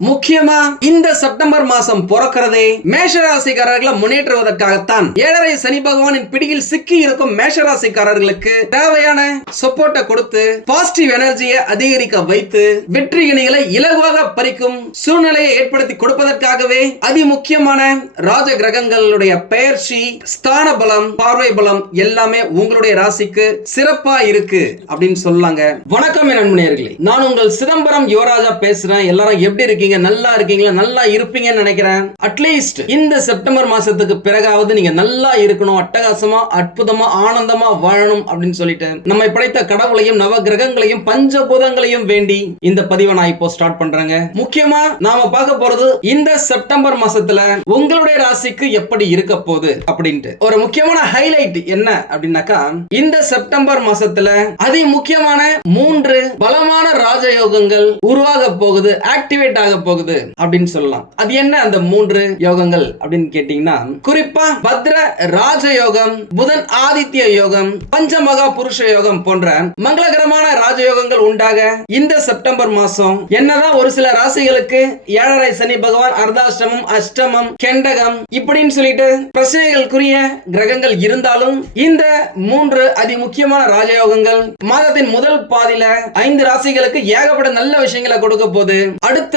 முக்கியமா இந்த செப்டம்பர் மாசம் பிறக்கிறதே மேஷராசிக்காரர்களை முன்னேற்றுவதற்காகத்தான். ஏழரை சனி பகவானின் பிடியில் சிக்கி இருக்கும் மேஷராசிக்காரர்களுக்கு தேவையான சப்போர்ட்டை கொடுத்து பாசிட்டிவ் எனர்ஜியை அதிகரிக்க வைத்து வெற்றி இணைகளை இலகுவாக பறிக்கும் சூழ்நிலையை ஏற்படுத்தி கொடுப்பதற்காகவே அதி முக்கியமான ராஜ கிரகங்களுடைய பெயர்ச்சி ஸ்தான பலம் பார்வை பலம் எல்லாமே உங்களுடைய ராசிக்கு சிறப்பா இருக்கு அப்படின்னு சொல்லாங்க. வணக்கம் என் நண்பர்களே நான் உங்கள் சிதம்பரம் யுவராஜா பேசுறேன். எல்லாரும் எப்படி இருக்கீங்க? இருக்கீங்க நல்லா இருக்கீங்களா? நல்லா இருப்பீங்கன்னு நினைக்கிறேன். அட்லீஸ்ட் இந்த செப்டம்பர் மாசத்துக்கு பிறகாவது நீங்க நல்லா இருக்கணும். அட்டகாசமா அற்புதமா ஆனந்தமா வாழணும் அப்படின்னு சொல்லிட்டு. நம்மை படைத்த கடவுளையும் நவ கிரகங்களையும் பஞ்சபூதங்களையும் வேண்டி இந்த பதிவை நான் இப்போ ஸ்டார்ட் பண்றேங்க. முக்கியமா நாம பார்க்க போறது இந்த செப்டம்பர் மாசத்துல உங்களுடைய ராசிக்கு எப்படி இருக்க போகுது அப்படின்ட்டு. ஒரு முக்கியமான ஹைலைட் என்ன அப்படின்னாக்கா இந்த செப்டம்பர் மாசத்துல அதி முக்கியமான மூன்று பலமான ராஜயோகங்கள் உருவாக போகுது. ஆக்டிவேட் ஆக போகுது அப்படின்னு சொல்லலாம். அது என்ன அந்த மூன்று யோகங்கள் அப்படின்னு கேட்டீங்கன்னா குறிப்பா பத்ர ராஜ யோகம் புதன் ஆதித்ய யோகம் பஞ்சமகா புருஷ யோகம் போன்ற மங்களகரமான ராஜயோகங்கள் உண்டாக இந்த செப்டம்பர் மாசம் என்னதான் ஒரு சில ராசிகளுக்கு ஏழரை சனி பகவான் அர்தாஷ்டமம் அஷ்டமம் கெண்டகம் இப்படின்னு சொல்லிட்டு பிரச்சனைகளுக்குரிய கிரகங்கள் இருந்தாலும் இந்த மூன்று அதி முக்கியமான ராஜயோகங்கள் மாதத்தின் முதல் பாதியில ஐந்து ராசிகளுக்கு ஏகப்பட்ட நல்ல விஷயங்களை கொடுக்க போது அடுத்த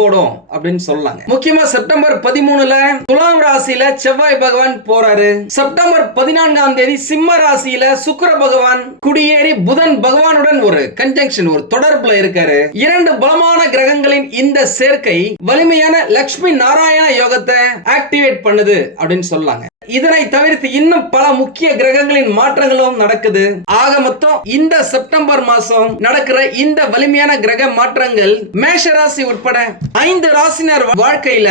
போடும் அப்படின்னு சொல்லலாங்க முக்கியமா செப்டம்பர் பதிமூணுல துலாம் ராசியில செவ்வாய் பகவான் போறாரு. செப்டம்பர் பதினான்காம் தேதி சிம்ம ராசியில சுக்கர பகவான் குடியேறி புதன் பகவானுடன் ஒரு கன்ஜங்ஷன் ஒரு தொடர்புல இருக்காரு. இரண்டு பலமான கிரகங்களின் இந்த சேர்க்கை வலிமையான லக்ஷ்மி நாராயண யோகத்தை ஆக்டிவேட் பண்ணுது அப்படின்னு சொல்லலாங்க இதனை தவிர்த்து இன்னும் பல முக்கிய கிரகங்களின் மாற்றங்களும் நடக்குது. ஆக மொத்தம் இந்த செப்டம்பர் மாசம் நடக்கிற இந்த வலிமையான கிரக மாற்றங்கள் மேஷ ராசி உட்பட ஐந்து ராசினர் வாழ்க்கையில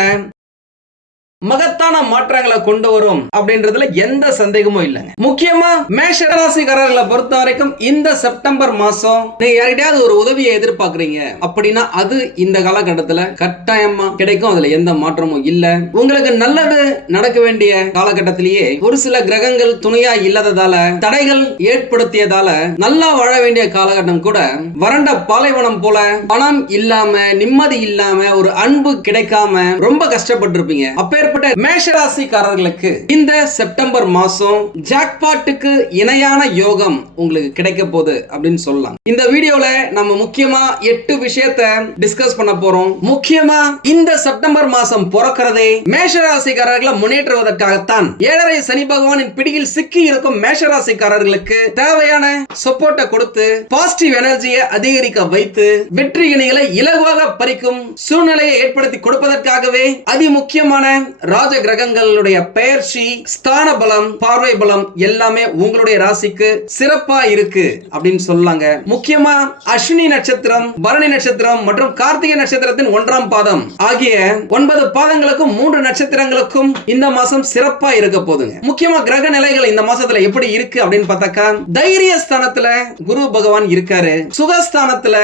மகத்தான மாற்றங்களை கொண்டு வரும் அப்படின்றதுல எந்த சந்தேகமும் இல்லைங்க. முக்கியமா மேஷ ராசிக்காரர்களை பொறுத்த வரைக்கும் இந்த செப்டம்பர் மாசம் நீங்க யார்கிட்டயாவது ஒரு உதவியை எதிர்பார்க்கறீங்க அப்படின்னா அது இந்த காலகட்டத்துல கட்டாயமா கிடைக்கும். அதுல எந்த மாற்றமும் இல்ல. உங்களுக்கு நல்லது நடக்க வேண்டிய காலகட்டத்திலேயே ஒரு சில கிரகங்கள் துணையா இல்லாததால தடைகள் ஏற்படுத்தியதால நல்லா வாழ வேண்டிய காலகட்டம் கூட வறண்ட பாலைவனம் போல பணம் இல்லாம நிம்மதி இல்லாம ஒரு அன்பு கிடைக்காம ரொம்ப கஷ்டப்பட்டிருப்பீங்க. அப்பேற்பட்ட மேஷராசிக்காரர்களுக்கு இந்த செப்டம்பர் மாசம் ஜாக்பாட்டுக்கு இணையான யோகம் உங்களுக்கு கிடைக்க போகுது அப்படின்னு சொல்லலாம். இந்த வீடியோல நம்ம முக்கியமா எட்டு விஷயத்த டிஸ்கஸ் பண்ண போறோம். முக்கியமா இந்த செப்டம்பர் மாசம் பிறக்கிறதே மேஷராசிக்காரர்களை முன்னேற்றுவதற்காகத்தான். ஏழரை சனி பகவானின் பிடியில் சிக்கி இருக்கும் மேஷராசிக்காரர்களுக்கு தேவையான சப்போர்ட்டை கொடுத்து பாசிட்டிவ் எனர்ஜியை அதிகரிக்க வைத்து வெற்றி இணைகளை இலகுவாக பறிக்கும் சூழ்நிலையை ஏற்படுத்தி கொடுப்பதற்காகவே அதி முக்கியமான ராஜ கிரகங்களுடைய பெயர்ச்சி ஸ்தான பலம் பார்வை பலம் எல்லாமே உங்களுடைய ராசிக்கு சிறப்பா இருக்கு அப்படின்னு சொல்லாங்க. முக்கியமா அஸ்வினி நட்சத்திரம் பரணி நட்சத்திரம் மற்றும் கார்த்திகை நட்சத்திரத்தின் ஒன்றாம் பாதம் ஆகிய ஒன்பது பாதங்களுக்கும் மூன்று நட்சத்திரங்களுக்கும் இந்த மாசம் சிறப்பா இருக்க போதுங்க முக்கியமா கிரக நிலைகள் இந்த மாசத்துல எப்படி இருக்கு அப்படின்னு பார்த்தாக்கா தைரிய ஸ்தானத்துல குரு பகவான் இருக்காரு சுகஸ்தானத்துல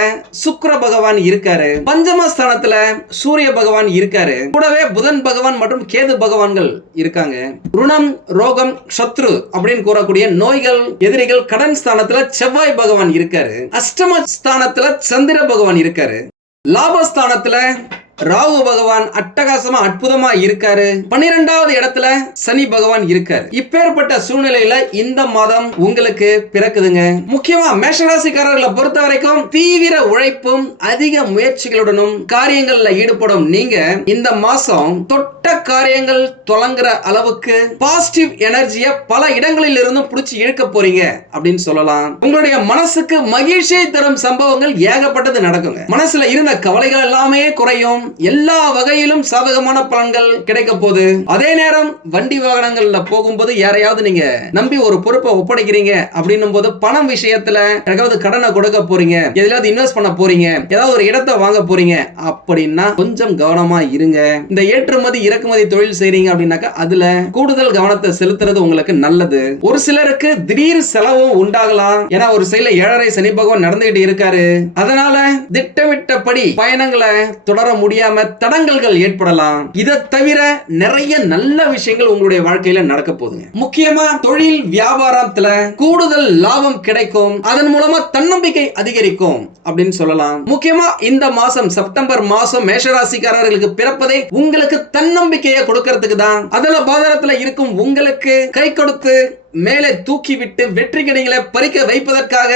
சுக்கர பகவான் இருக்காரு பஞ்சமஸ்தானத்துல சூரிய பகவான் இருக்காரு. கூடவே புதன் பகவான் மற்றும் கேது பகவான்கள் இருக்காங்க. ருணம் ரோகம் சத்ரு அப்படின்னு கூறக்கூடிய நோய்கள் எதிரிகள் கடன் ஸ்தானத்துல செவ்வாய் பகவான் இருக்காரு. அஷ்டம ஸ்தானத்துல சந்திர பகவான் இருக்காரு. லாபஸ்தானத்துல ராகு பகவான் அட்டகாசமா அற்புதமா இருக்காரு. பன்னிரெண்டாவது இடத்துல சனி பகவான் இருக்காரு. இப்பேற்பட்ட சூழ்நிலையில இந்த மாதம் உங்களுக்கு பிறக்குதுங்க. முக்கியமா மேஷராசிக்காரர்களை பொறுத்த வரைக்கும் தீவிர உழைப்பும் அதிக முயற்சிகளுடனும் காரியங்கள்ல ஈடுபடும் நீங்க இந்த மாசம் தொட்ட காரியங்கள் தொடங்குற அளவுக்கு பாசிட்டிவ் எனர்ஜிய பல இடங்களில் இருந்தும் பிடிச்சி இழுக்க போறீங்க அப்படின்னு சொல்லலாம். உங்களுடைய மனசுக்கு மகிழ்ச்சியை தரும் சம்பவங்கள் ஏகப்பட்டது நடக்குங்க. மனசுல இருந்த கவலைகள் எல்லாமே குறையும். எல்லா வகையிலும் சாதகமான பலன்கள் கிடைக்க போகுது. அதே நேரம் வண்டி வாகனங்கள்ல போகும்போது யாரையாவது நீங்க நம்பி ஒரு பொறுப்பை ஒப்படைக்கிறீங்க அப்படின்னும் போது பணம் விஷயத்துல ஏதாவது கடனை கொடுக்க போறீங்க எதுலாவது இன்வெஸ்ட் பண்ண போறீங்க ஏதாவது ஒரு இடத்தை வாங்க போறீங்க அப்படின்னா கொஞ்சம் கவனமா இருங்க. இந்த ஏற்றுமதி இறக்குமதி தொழில் செய்றீங்க அப்படின்னாக்கா அதுல கூடுதல் கவனத்தை செலுத்துறது உங்களுக்கு நல்லது. ஒரு சிலருக்கு திடீர் செலவும் உண்டாகலாம். ஏன்னா ஒரு சைடுல ஏழரை சனி பகவான் நடந்துகிட்டு இருக்காரு. அதனால திட்டமிட்டபடி பயணங்களை தொடர முடியாம தடங்கல்கள் ஏற்படலாம். இதை தவிர நிறைய நல்ல விஷயங்கள் உங்களுடைய வாழ்க்கையில நடக்க போகுதுங்க. முக்கியமா தொழில் வியாபாரத்துல கூடுதல் லாபம் கிடைக்கும். அதன் மூலமா தன்னம்பிக்கை அதிகரிக்கும் அப்படின்னு சொல்லலாம். முக்கியமா இந்த மாசம் செப்டம்பர் மாசம் மேஷராசிக்காரர்களுக்கு பிறப்பதே உங்களுக்கு தன்னம்பிக்கையை கொடுக்கறதுக்கு தான். அதுல பாதாரத்துல இருக்கும் உங்களுக்கு கை கொடுத்து மேலே தூக்கி விட்டு வெற்றி கிடைகளை பறிக்க வைப்பதற்காக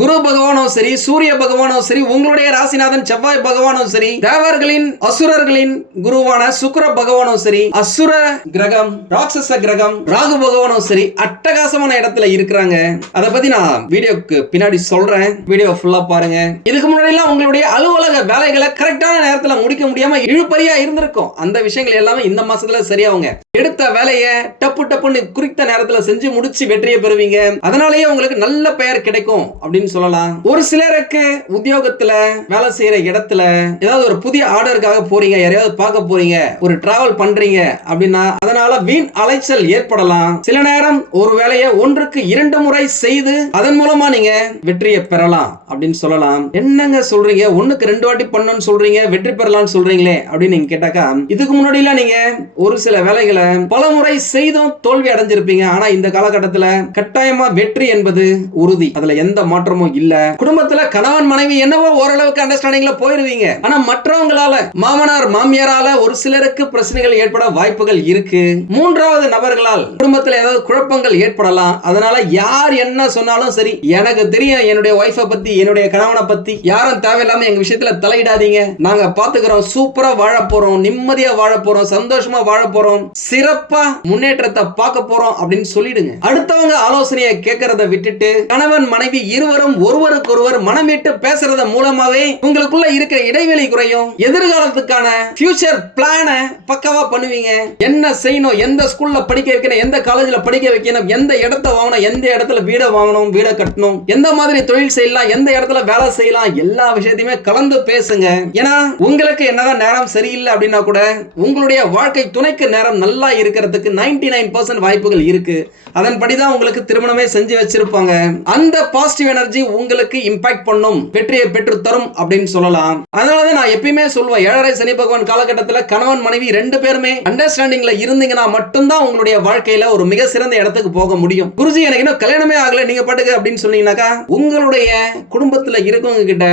குரு பகவானும் சரி சூரிய பகவானும் சரி உங்களுடைய ராசிநாதன் செவ்வாய் பகவானும் சரி தேவர்களின் அசுரர்களின் குருவான சுக்கிர பகவானும் சரி அசுர கிரகம் ராட்சச கிரகம் ராகு பகவானும் சரி அட்டகாசமான இடத்துல இருக்கிறாங்க. அதை பத்தி நான் வீடியோக்கு பின்னாடி சொல்றேன். வீடியோ ஃபுல்லா பாருங்க. இதுக்கு முன்னாடி எல்லாம் உங்களுடைய அலுவலக வேலைகளை கரெக்டான நேரத்துல முடிக்க முடியாம இழுபறியா இருந்திருக்கும். அந்த விஷயங்கள் எல்லாமே இந்த மாசத்துல சரியாவுங்க எடுத்த வேலையை டப்பு டப்புன்னு குறித்த நேரத்துல செஞ்சு முடிச்சு வெற்றியை பெறுவீங்க. அதனாலேயே உங்களுக்கு நல்ல பெயர் கிடைக்கும் அப்படின்னு சொல்லலாம். ஒரு சிலருக்கு உத்தியோகத்துல வேலை செய்யற இடத்துல ஏதாவது ஒரு புதிய ஆர்டருக்காக போறீங்க யாரையாவது பார்க்க போறீங்க ஒரு டிராவல் பண்றீங்க அப்படின்னா அதனால வீண் அலைச்சல் ஏற்படலாம். சில நேரம் ஒரு வேலையை ஒன்றுக்கு இரண்டு முறை செய்து அதன் மூலமா நீங்க வெற்றியை பெறலாம் அப்படின்னு சொல்லலாம். என்னங்க சொல்றீங்க? ஒண்ணுக்கு ரெண்டு வாட்டி பண்ணணும்னு சொல்றீங்க வெற்றி பெறலாம்னு சொல்றீங்களே அப்படின்னு நீங்க கேட்டாக்கா இதுக்கு முன்னாடிலாம் நீங்க ஒரு சில வேலைகளை பல முறை செய்தும் தோல்வி அடைஞ்சிருப்பீங்க. ஆனா இந்த காலகட்டத்துல கட்டாயமா வெற்றி என்பது உறுதி. அதுல எந்த மாற்றம் மாற்றமும் இல்ல. குடும்பத்துல கணவன் மனைவி என்னவோ ஓரளவுக்கு அண்டர்ஸ்டாண்டிங்ல போயிருவீங்க. ஆனா மற்றவங்களால மாமனார் மாமியாரால ஒரு சிலருக்கு பிரச்சனைகள் ஏற்பட வாய்ப்புகள் இருக்கு. மூன்றாவது நபர்களால் குடும்பத்துல ஏதாவது குழப்பங்கள் ஏற்படலாம். அதனால யார் என்ன சொன்னாலும் சரி எனக்கு தெரியும் என்னுடைய ஒய்ஃபை பத்தி என்னுடைய கணவனை பத்தி. யாரும் தேவையில்லாம எங்க விஷயத்துல தலையிடாதீங்க. நாங்க பாத்துக்கிறோம். சூப்பரா வாழ போறோம். நிம்மதியா வாழ போறோம். சந்தோஷமா வாழ போறோம். சிறப்பா முன்னேற்றத்தை பார்க்க போறோம் அப்படின்னு சொல்லிடுங்க. அடுத்தவங்க ஆலோசனையை கேட்கறத விட்டுட்டு கணவன் மனைவி இருவரும் ஒருவருக்கொருவர் மனமிட்டு பேசுறது மூலமாவே உங்களுக்குள்ள இருக்கிற இடைவெளி குறையும். எதிர்காலத்துக்கான ஃபியூச்சர் பிளான பக்கவா பண்ணுவீங்க. என்ன செய்யணும் எந்த ஸ்கூல்ல படிக்க வைக்கணும் எந்த காலேஜ்ல படிக்க வைக்கணும் எந்த இடத்த வாங்கணும் எந்த இடத்துல வீடை வாங்கணும் வீடை கட்டணும் எந்த மாதிரி தொழில் செய்யலாம் எந்த இடத்துல வேலை செய்யலாம் எல்லா விஷயத்தையுமே கலந்து பேசுங்க. ஏன்னா உங்களுக்கு என்னதான் நேரம் சரியில்லை அப்படின்னா கூட உங்களுடைய வாழ்க்கை துணைக்கு நேரம் நல்லா இருக்கிறதுக்கு 99% நைன் வாய்ப்புகள் இருக்கு. அதன்படி தான் உங்களுக்கு திருமணமே செஞ்சு வச்சிருப்பாங்க. அந்த பாசிட்டிவ் எனர்ஜி எனர்ஜி உங்களுக்கு இம்பாக்ட் பண்ணும் வெற்றியை பெற்று தரும் அப்படின்னு சொல்லலாம். அதனாலதான் நான் எப்பயுமே சொல்லுவேன் ஏழரை சனி பகவான் காலகட்டத்தில் கணவன் மனைவி ரெண்டு பேருமே அண்டர்ஸ்டாண்டிங்ல இருந்தீங்கன்னா மட்டும்தான் உங்களுடைய வாழ்க்கையில ஒரு மிக சிறந்த இடத்துக்கு போக முடியும். குருஜி எனக்கு இன்னும் கல்யாணமே ஆகல நீங்க பாட்டுக்கு அப்படின்னு சொன்னீங்கன்னாக்கா உங்களுடைய குடும்பத்துல இருக்கவங்க கிட்ட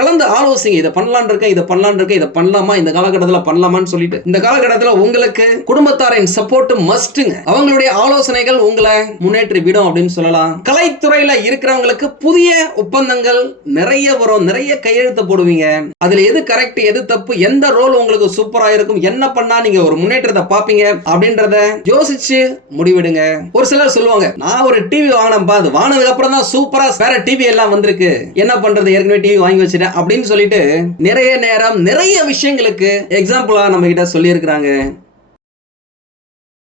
கலந்து ஆலோசிங்க இதை பண்ணலான் இருக்கேன் இதை பண்ணலான் இருக்கேன் இதை பண்ணலாமா இந்த காலகட்டத்தில் பண்ணலாமான்னு சொல்லிட்டு. இந்த காலகட்டத்தில் உங்களுக்கு குடும்பத்தாரின் சப்போர்ட் மஸ்ட்டுங்க அவங்களுடைய ஆலோசனைகள் உங்களை முன்னேற்றி விடும் அப்படின்னு சொல்லலாம். கலைத்துறையில இருக்கிறவங்களுக்கு புதிய ஒப்பந்தங்கள் நிறைய வரும் நிறைய கையெழுத்து போடுவீங்க. அதுல எது கரெக்ட் எது தப்பு எந்த ரோல் உங்களுக்கு சூப்பரா இருக்கும் என்ன பண்ணா நீங்க ஒரு முன்னேற்றத்தை பாப்பீங்க அப்படின்றத யோசிச்சு முடிவெடுங்க. ஒரு சிலர் சொல்லுவாங்க நான் ஒரு டிவி வாங்கினப்பா அது வாங்கினதுக்கு அப்புறம் தான் சூப்பரா வேற டிவி எல்லாம் வந்திருக்கு. என்ன பண்றது ஏற்கனவே டிவி வாங்கி வச்சுட்டேன் அப்படின்னு சொல்லிட்டு நிறைய நேரம் நிறைய விஷயங்களுக்கு எக்ஸாம்பிளா நம்ம கிட்ட சொல்லியிருக்கிறாங்க.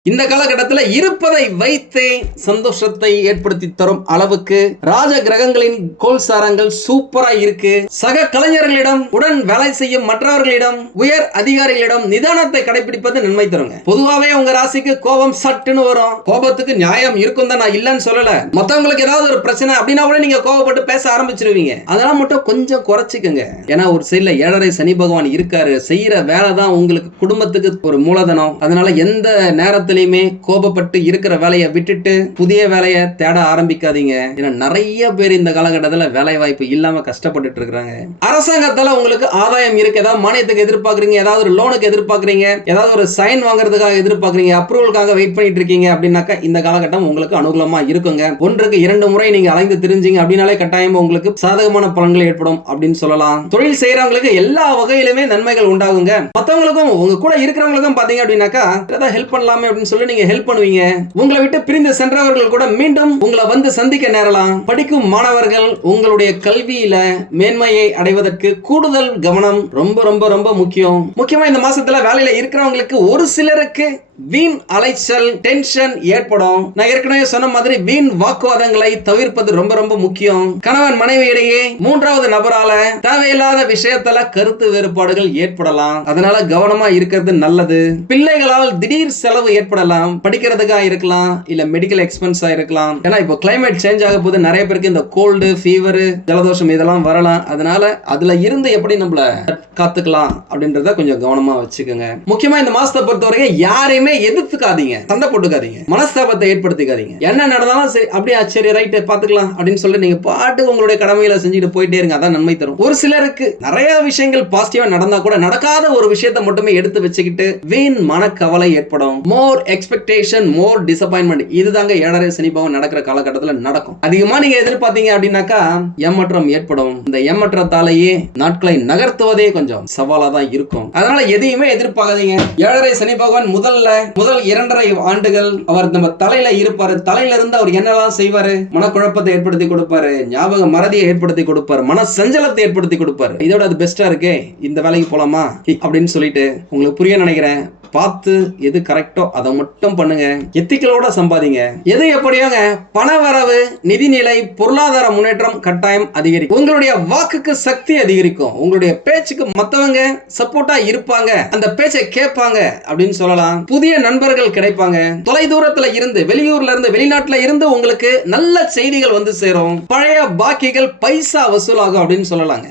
இந்த காலகட்டத்தில் இருப்பதை வைத்தே சந்தோஷத்தை ஏற்படுத்தி தரும் அளவுக்கு ராஜ கிரகங்களின் கோல் சாரங்கள் சூப்பரா இருக்கு. சக கலைஞர்களிடம் உடன் வேலை செய்யும் மற்றவர்களிடம் உயர் அதிகாரிகளிடம் நிதானத்தை கடைபிடிப்பது நன்மை தருங்க. பொதுவாவே உங்க ராசிக்கு கோபம் சட்டுன்னு வரும். கோபத்துக்கு நியாயம் இருக்கும் தான் நான் இல்லைன்னு சொல்லல. மத்தவங்களுக்கு ஏதாவது ஒரு பிரச்சனை அப்படின்னா கூட நீங்க கோபப்பட்டு பேச ஆரம்பிச்சிருவீங்க. அதெல்லாம் மட்டும் கொஞ்சம் குறைச்சிக்கோங்க. ஏன்னா ஒரு சைடுல ஏழரை சனி பகவான் இருக்காரு. செய்யற வேலை தான் உங்களுக்கு குடும்பத்துக்கு ஒரு மூலதனம். அதனால எந்த நேரத்தில் எல்லாத்துலயுமே கோபப்பட்டு இருக்கிற வேலையை விட்டுட்டு புதிய வேலையை தேட ஆரம்பிக்காதீங்க. ஏன்னா நிறைய பேர் இந்த காலகட்டத்துல வேலை வாய்ப்பு இல்லாம கஷ்டப்பட்டுட்டு இருக்கிறாங்க. அரசாங்கத்தால் உங்களுக்கு ஆதாயம் இருக்கு. ஏதாவது மானியத்துக்கு எதிர்பார்க்குறீங்க ஏதாவது ஒரு லோனுக்கு எதிர்பார்க்குறீங்க ஏதாவது ஒரு சைன் வாங்குறதுக்காக எதிர்பார்க்குறீங்க அப்ரூவலுக்காக வெயிட் பண்ணிட்டு இருக்கீங்க அப்படின்னாக்கா இந்த காலகட்டம் உங்களுக்கு அனுகூலமா இருக்குங்க. ஒன்றுக்கு இரண்டு முறை நீங்க அலைந்து தெரிஞ்சீங்க அப்படின்னாலே கட்டாயம் உங்களுக்கு சாதகமான பலன்கள் ஏற்படும் அப்படின்னு சொல்லலாம். தொழில் செய்யறவங்களுக்கு எல்லா வகையிலுமே நன்மைகள் உண்டாகுங்க. மற்றவங்களுக்கும் உங்க கூட இருக்கிறவங்களுக்கும் பாத்தீங்க அப்படின்னாக்கா ஏதாவது ஹெல்ப் பண்ணலாமே அப்படின்னு சொல்லி நீங்க ஹெல்ப் பண்ணுவீங்க. உங்களை விட்டு பிரிந்து சென்றவர்கள் கூட மீண்டும் உங்களை வந்து சந்திக்க நேரலாம். படிக்கும் மாணவர்கள் உங்களுடைய கல்வியில மேன்மையை அடைவதற்கு கூடுதல் கவனம் ரொம்ப ரொம்ப ரொம்ப முக்கியம். முக்கியமா இந்த மாசத்துல வேலையில இருக்கிறவங்களுக்கு ஒரு சிலருக்கு வீண் அலைச்சல் டென்ஷன் ஏற்படும். நான் ஏற்கனவே சொன்ன மாதிரி வீண் வாக்குவாதங்களை தவிர்ப்பது ரொம்ப ரொம்ப முக்கியம். கணவன் மனைவி இடையே மூன்றாவது நபரால தேவையில்லாத விஷயத்துல கருத்து வேறுபாடுகள் ஏற்படலாம். அதனால கவனமா இருக்கிறது நல்லது. பிள்ளைகளால் திடீர் செலவு ஏற்படலாம். படிக்கிறதுக்கா இருக்கலாம் இல்ல மெடிக்கல் எக்ஸ்பென்ஸா இருக்கலாம். ஏன்னா இப்போ கிளைமேட் சேஞ்ச் ஆக போது நிறைய பேருக்கு இந்த கோல்டு ஃபீவர் ஜலதோஷம் இதெல்லாம் வரலாம். அதனால அதுல இருந்து எப்படி நம்மள காத்துக்கலாம் அப்படின்றத கொஞ்சம் கவனமா வச்சுக்கோங்க. முக்கியமா இந்த மாசத்தை பொறுத்தவரைக்கும் யாரையும் எதிர்த்துக்காதீங்க. சண்டை போட்டுக்காதீங்க. மனஸ்தாபத்தை ஏற்படுத்திக்காதீங்க. என்ன நடந்தாலும் சரி அப்படியே சரி ரைட்டு பாத்துக்கலாம் அப்படின்னு சொல்லி நீங்க பாட்டு உங்களுடைய கடமைகளை செஞ்சுட்டு போயிட்டே இருங்க. அதான் நன்மை தரும். ஒரு சிலருக்கு நிறைய விஷயங்கள் பாசிட்டிவா நடந்தா கூட நடக்காத ஒரு விஷயத்த மட்டுமே எடுத்து வச்சுக்கிட்டு வீண் மனக்கவலை ஏற்படும். மோர் எக்ஸ்பெக்டேஷன் மோர் டிசப்பாயின்மெண்ட் இதுதாங்க ஏழரை சனிபாவம் நடக்கிற காலகட்டத்தில் நடக்கும். அதிகமா நீங்க எதிர்பார்த்தீங்க அப்படின்னாக்கா ஏமாற்றம் ஏற்படும். இந்த ஏமாற்றத்தாலேயே நாட்களை நகர்த்துவதே கொஞ்சம் சவாலா தான் இருக்கும். அதனால எதையுமே எதிர்பார்க்காதீங்க. ஏழரை சனி பகவான் முதல்ல முதல் இரண்டரை ஆண்டுகள் அவர் நம்ம தலையில இருப்பாரு. தலையில இருந்து அவர் என்னெல்லாம் செய்வாரு? மனக்குழப்பத்தை ஏற்படுத்தி கொடுப்பாரு. ஞாபக மறதியை ஏற்படுத்தி கொடுப்பாரு. மன சஞ்சலத்தை ஏற்படுத்தி கொடுப்பாரு. இதோட அது பெஸ்டா இருக்கே. இந்த வேலைக்கு போலாமா? அப்படின்னு சொல்லிட்டு உங்களுக்கு புரிய நினைக்கிறேன். பார்த்து எது கரெக்டோ அதை மட்டும் பண்ணுங்க. எத்திக்கலோட சம்பாதிங்க. எது எப்படியோங்க? பண வரவு நிதிநிலை பொருளாதார முன்னேற்றம் கட்டாயம் அதிகரிக்கும். உங்களுடைய வாக்குக்கு சக்தி அதிகரிக்கும். உங்களுடைய பேச்சுக்கு மத்தவங்க சப்போர்ட்டா இருப்பாங்க. அந்த பேச்சை கேட்பாங்க அப்படின்னு சொல்லலாம். புதிய நண்பர்கள் கிடைப்பாங்க. தொலை தூரத்துல இருந்து வெளியூர்ல இருந்து வெளிநாட்டுல இருந்து உங்களுக்கு நல்ல செய்திகள் வந்து சேரும். பழைய பாக்கிகள் பைசா வசூலாகும் அப்படின்னு சொல்லலாங்க.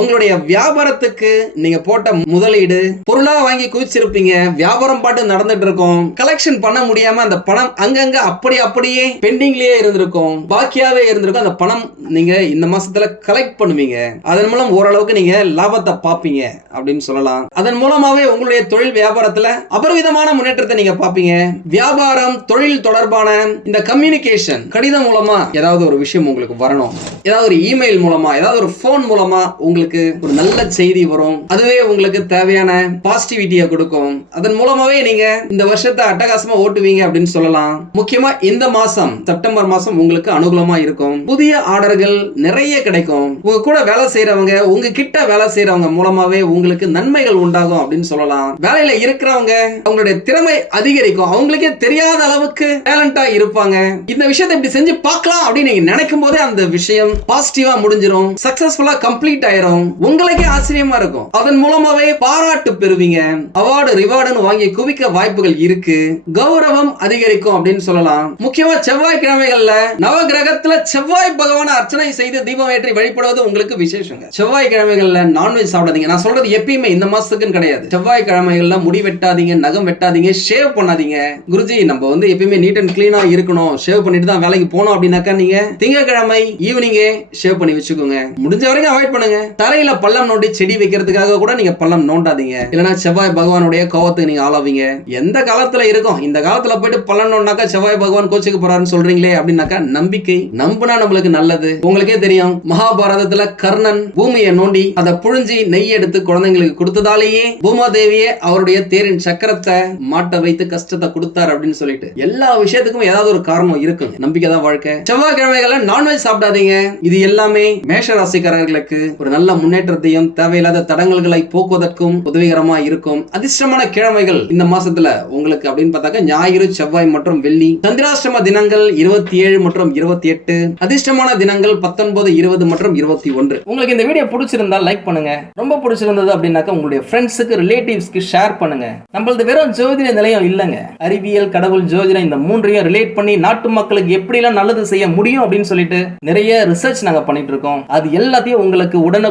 உங்களுடைய வியாபாரத்துக்கு நீங்க போட்ட முதலீடு பொருளா வாங்கி குவிச்சிருப்பீங்க வியாபாரம் பாட்டு நடந்துட்டு இருக்கும் கலெக்ஷன் பண்ண முடியாம அந்த பணம் அங்கங்க அப்படி அப்படியே பெண்டிங்லயே இருந்திருக்கும். பாக்கியாவே இருந்திருக்கும். அந்த பணம் நீங்க இந்த மாசத்துல கலெக்ட் பண்ணுவீங்க. அதன் மூலம் ஓரளவுக்கு நீங்க லாபத்தை பார்ப்பீங்க அப்படின்னு சொல்லலாம். அதன் மூலமாவே உங்களுடைய தொழில் வியாபாரத்துல அபரிவிதமான முன்னேற்றத்தை நீங்க பார்ப்பீங்க வியாபாரம் தொழில் தொடர்பான இந்த கம்யூனிகேஷன் கடிதம் மூலமா ஏதாவது ஒரு விஷயம் உங்களுக்கு வரணும். ஏதாவது ஒரு இமெயில் மூலமா ஏதாவது ஒரு போன் மூலமா உங்களுக்கு ஒரு நல்ல செய்தி வரும். அதுவே உங்களுக்கு தேவையான பாசிட்டிவிட்டியை கொடுக்கும். அதன் மூலமாவே நீங்க இந்த வருஷத்தை அட்டகாசமா ஓட்டுவீங்க அப்படின்னு சொல்லலாம். முக்கியமா இந்த மாசம் செப்டம்பர் மாசம் உங்களுக்கு அனுகூலமா இருக்கும். புதிய ஆர்டர்கள் நிறைய கிடைக்கும். உங்க கூட வேலை செய்யறவங்க உங்க கிட்ட வேலை செய்யறவங்க மூலமாவே உங்களுக்கு நன்மைகள் உண்டாகும் அப்படின்னு சொல்லலாம். வேலையில இருக்கிறவங்க அவங்களுடைய திறமை அதிகரிக்கும். அவங்களுக்கே தெரியாத அளவுக்கு டேலண்டா இருப்பாங்க. இந்த விஷயத்தை இப்படி செஞ்சு பார்க்கலாம் அப்படின்னு நீங்க நினைக்கும் போதே அந்த விஷயம் பாசிட்டிவா முடிஞ்சிடும் சக்சஸ்ஃபுல்லா கம்ப்ளீட் ஆயிரும். உங்களுக்கே ஆச்சரியமா இருக்கும். அதன் மூலமாவே பாராட்டு பெறுவீங்க. அவார்டு ரிவார்டுன்னு வாங்கி குவிக்க வாய்ப்புகள் இருக்கு. கௌரவம் அதிகரிக்கும் அப்படின்னு சொல்லலாம். முக்கியமா செவ்வாய்க்கிழமைகள்ல நவ கிரகத்துல செவ்வாய் பகவான அர்ச்சனை செய்து தீபம் ஏற்றி வழிபடுவது உங்களுக்கு விசேஷங்க. செவ்வாய் கிழமைகள்ல நான்வெஜ் சாப்பிடாதீங்க. நான் சொல்றது எப்பயுமே இந்த மாசத்துக்குன்னு கிடையாது. செவ்வாய் கிழமைகள்ல முடி வெட்டாதீங்க நகம் வெட்டாதீங்க ஷேவ் பண்ணாதீங்க. குருஜி நம்ம வந்து எப்பயுமே நீட் அண்ட் கிளீனா இருக்கணும். ஷேவ் பண்ணிட்டு தான் வேலைக்கு போனோம் அப்படின்னாக்கா நீங்க திங்கக்கிழமை ஈவினிங்கே ஷேவ் பண்ணி வச்சுக்கோங்க. முடிஞ்ச வரைக்கும் அவாய்ட் பண்ணுங்க. தரையில பள்ளம் நோண்டி செடி வைக்கிறதுக்காக கூட நீங்க பள்ளம் நோண்டாதீங்க. இல்லைன்னா செவ்வாய் பகவானுடைய கோவத்துக்கு நீங்க ஆளாவீங்க. எந்த காலத்துல இருக்கும்? இந்த காலத்துல போயிட்டு பள்ளம் நோண்டாக்கா செவ்வாய் பகவான் கோச்சுக்கு போறாருன்னு சொல்றீங்களே அப்படின்னாக்கா நம்பிக்கை. நம்புனா நம்மளுக்கு நல்லது. உங்களுக்கே தெரியும் மகாபாரதத்துல கர்ணன் பூமியை நோண்டி அதை புழிஞ்சி நெய் எடுத்து குழந்தைங்களுக்கு கொடுத்ததாலேயே பூமாதேவியே அவருடைய தேரின் சக்கரத்தை மாட்ட வைத்து கஷ்டத்தை கொடுத்தார் அப்படின்னு சொல்லிட்டு எல்லா விஷயத்துக்கும் ஏதாவது ஒரு காரணம் இருக்கும் நம்பிக்கை தான் வாழ்க்கை. செவ்வாய்க்கிழமைகள்ல நான்வெஜ் சாப்பிடாதீங்க. இது எல்லாமே மேஷ ராசிக்காரர்களுக்கு ஒரு நல்ல முன்னேற்றத்தையும் தேவையில்லாத தடங்கல்களை போக்குவதற்கும் உதவிகரமா இருக்கும். அதிர்ஷ்டமான கிழமைகள் இந்த மாசத்துல உங்களுக்கு அப்படின்னு பார்த்தாக்க ஞாயிறு செவ்வாய் மற்றும் வெள்ளி சந்திராஷ்டம தினங்கள் இருபத்தி ஏழு மற்றும் இருபத்தி எட்டு அதிர்ஷ்டமான தினங்கள் பத்தொன்பது இருபது மற்றும் இருபத்தி ஒன்று உங்களுக்கு இந்த வீடியோ பிடிச்சிருந்தா லைக் பண்ணுங்க. ரொம்ப பிடிச்சிருந்தது அப்படின்னாக்க உங்களுடைய ஃப்ரெண்ட்ஸுக்கு ரிலேட்டிவ்ஸ்க்கு ஷேர் பண்ணுங்க. நம்மளது வெறும் ஜோதிட நிலையம் இல்லைங்க. அறிவியல் கடவுள் ஜோதிடம் இந்த மூன்றையும் ரிலேட் பண்ணி நாட்டு மக்களுக்கு எப்படிலாம் நல்லது செய்ய முடியும் அப்படின்னு சொல்லிட்டு நிறைய ரிசர்ச் நாங்கள் பண்ணிட்டு இருக்கோம். அது எல்லாத்தையும் உங்களுக்கு உடனே